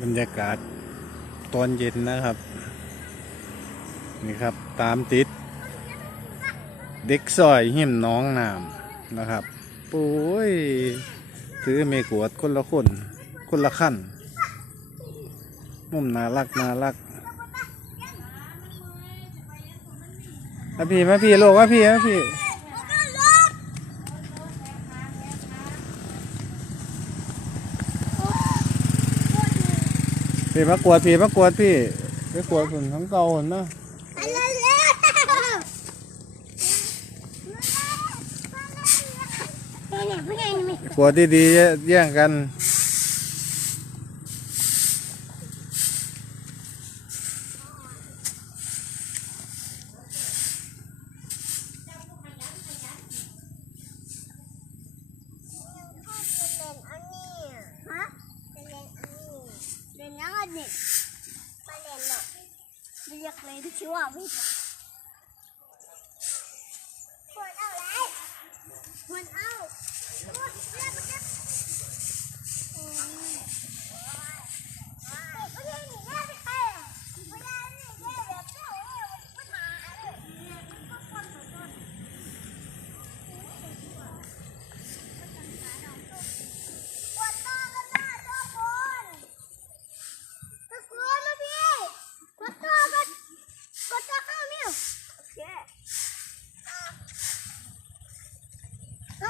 บรรยากาศตอนเย็นนะครับ นี่ครับตามติด เด็กซอยหิมน้องน้ำนะครับปุ้ยถือเมกวดคนละคน คนละขั้น มุมน่ารักน่ารักมาพี่มาพี่โลกมาพี่มาพี่ พี่มากวดพี่มากวดพี่ไปกวดคนทั้งเก่าคนนะไปเลยเร็วเนี่ยผู้ใหญ่นี่มีกวดดีๆแย่งกัน ฮะเป็นเล่นอันนี้เล่นยังอันนี้ไปเล่นหรอก เรียกเล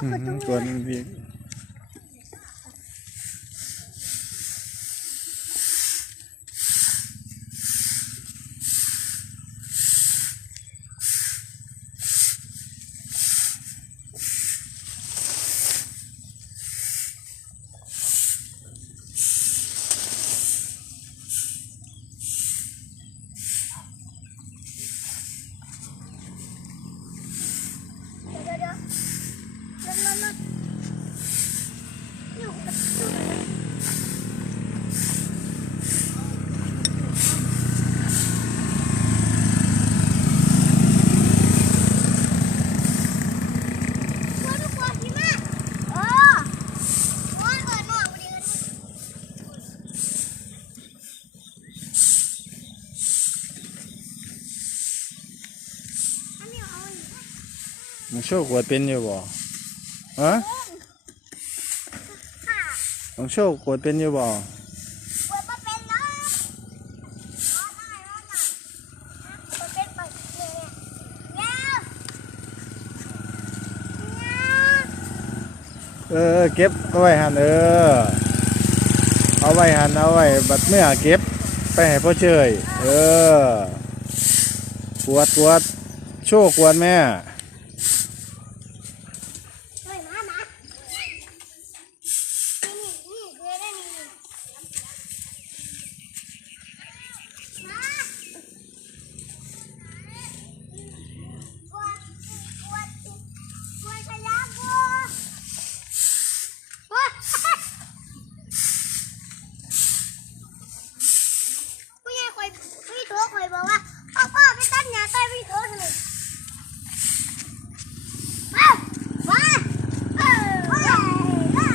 แล้ว อื ก ม ดตรง กวด นี้ พี่ มึงโชว์กวดเป็นอยู่บ่ฮะค่ะมึงโชว์กวดเป็นอยู่บ่กดมาเป็นเนาะร้อนได้ร้อนได้กดเป็นไปเนี่ยเนี่ยเนี่ยเออเก็บเอาไว้หันเออ เอาไว้หันเอาไว้บัดเมื่อเก็บไปให้พ่อเชยเออกวดกวดโชว์กวดแม่ เฮ้ยมามานี่นี่นี่เกลือได้นี่มากวดกวดกวดขยะกวดว้า ผู้ใหญ่คอยพี่โถคอยบอกว่าเอาพ่อไปตัดหญ้าใต้พี่โถทำไมมามาเออมามา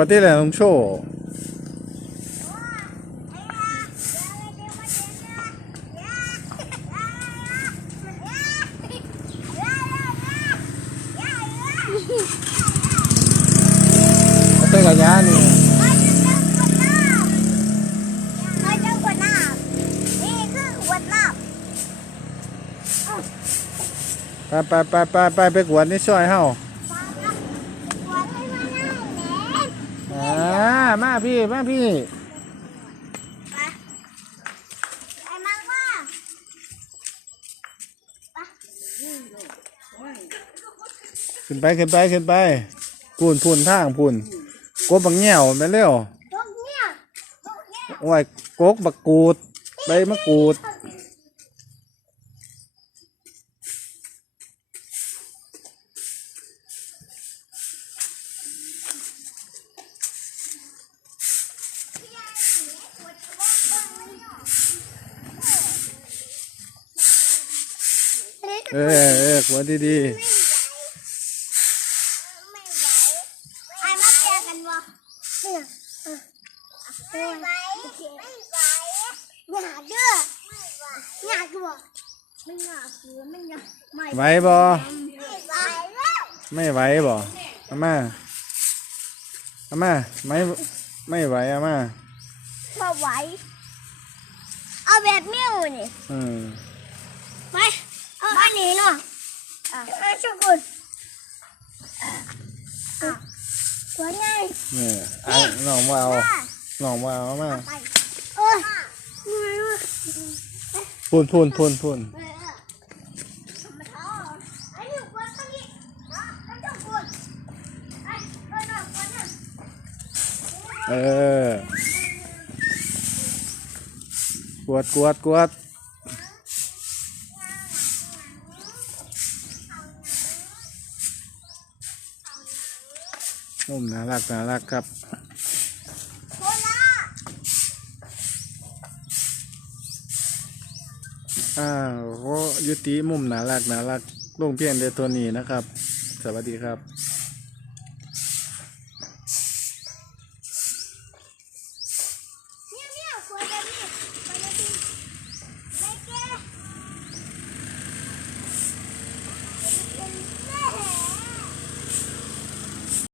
กวดที่ไหนต้องโชว์เอาไปกับยานี่ไปไปไปไปไปไปกวดนี่ช่วยเฮาามาพี่ มาพี่ขึ้นไปขึ้นไปขึ้นไปพูนพูนทางพูนกบบังแง่วไปเร็วโอ้ยกกบักกูดใบมะกรูด เเออเออขวดดีไอ้มาเจอกันบ่ไม่ไหวไม่ไหวหาด้อยาดบ่ไม่หาดเสือไม่หาดไม่ไหวบ่ไม่ไหวแล้วไม่ไหวบ่อาม่าอาม่ไม่ไม่ไหวอาม่ไม่ไหวเอาแบบเมี้ยวนี่อืมไป เอาอันนี้เนาะอะเอาชุกุนอะหัวง่ายนี่อะน้องว่าเอาน้องว่าเอาอาม่าไปเอ้ยพูนพูนพูนพูนเออมาท้อไอ้หนูกวนตรงนี้เนาะมันจะกวนไอ้เออเนาะกวนน่ะ เออกวดกวดกวด มุมน่ารักน่ารักครับโคลาอ้าวก็ยุติมุมน่ารักน่ารักลงเพียงเดตัวนี้นะครับ สวัสดีครับเนี่ยเนี่ยวนแบบนี้กวนแบบนี้ไม่แก่